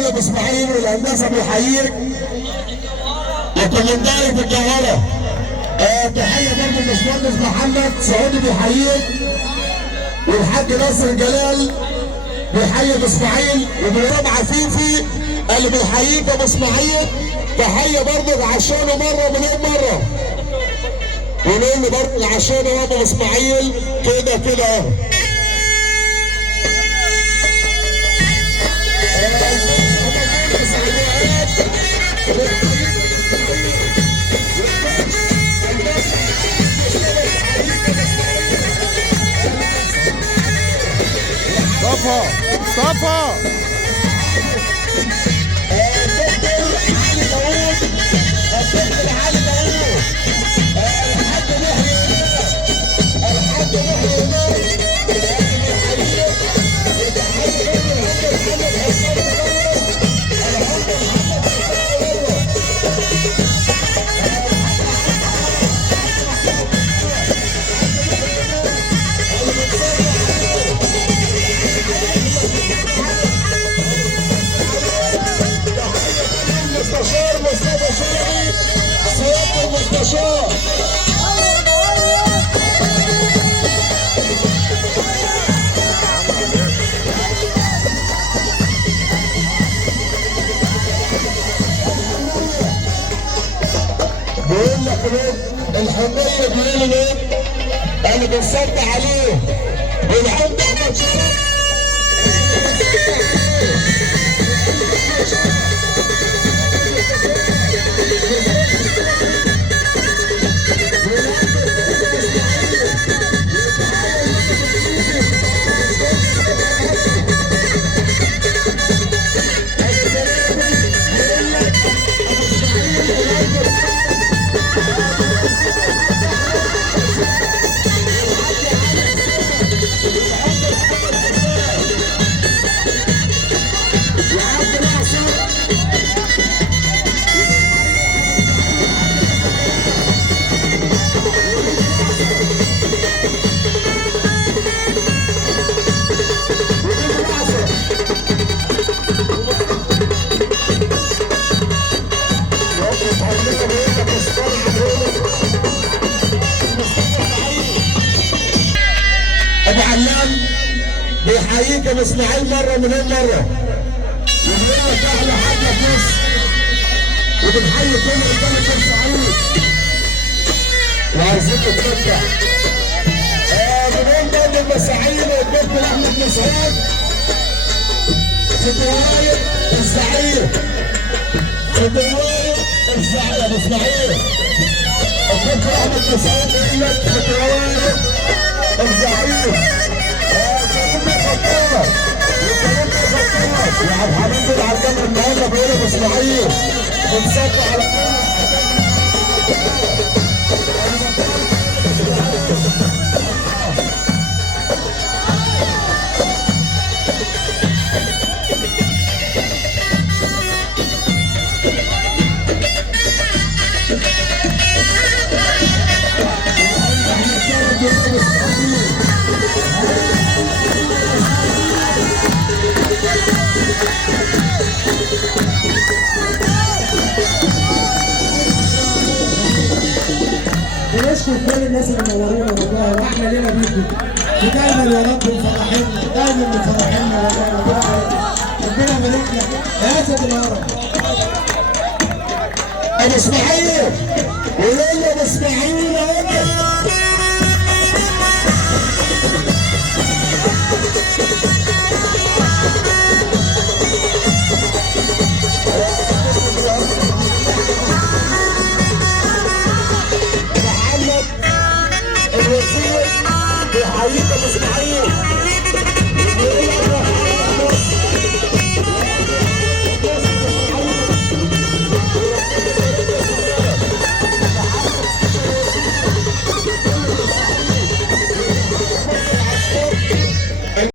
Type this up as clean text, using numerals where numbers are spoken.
الجمهورية باسماعيل والهندسة بيحييك وكومنداري في الجوهرة. تحية برضه للباشمهندس محمد سعودي بيحييك، والحاج ناصر جلال بيحيي باسماعيل، وبالراب عفيفي اللي بيحييك يا باسماعيل. تحية برضه عشانه مرة مليون مرة، ونقول له برضه عشانه يا ابو اسماعيل كده كده اهو. صفا صفا بيقول لك الحمية بيقولوا ايه؟ اللي بنصد عليه والعمدة احمد شرف. ابو علام بيحييك يا اسماعيل مره مليون مره، وبيقول لك احلى حاجه في مصر، وبنحيي كل رجاله بورسعيد وعايزين نتمتع. بنقول برضه المساعيد والدكتور احمد مسعود في دواير الزعيم، في دواير الزعيم ابو اسماعيل. الدكتور احمد مسعود بيقول لك في دواير الزعيم. يا عبد الحميد بن عبد الله النهارده بيقول ابو اسماعيل بنصب على بنشكر كل الناس اللي منورونا والله، واحنا لينا بيكم، ودايما يا رب مفرحينا، دايما مفرحينا والله. ربنا يبارك لك يا اسد الهرم. ابو اسماعيل، قولوا له ابو اسماعيل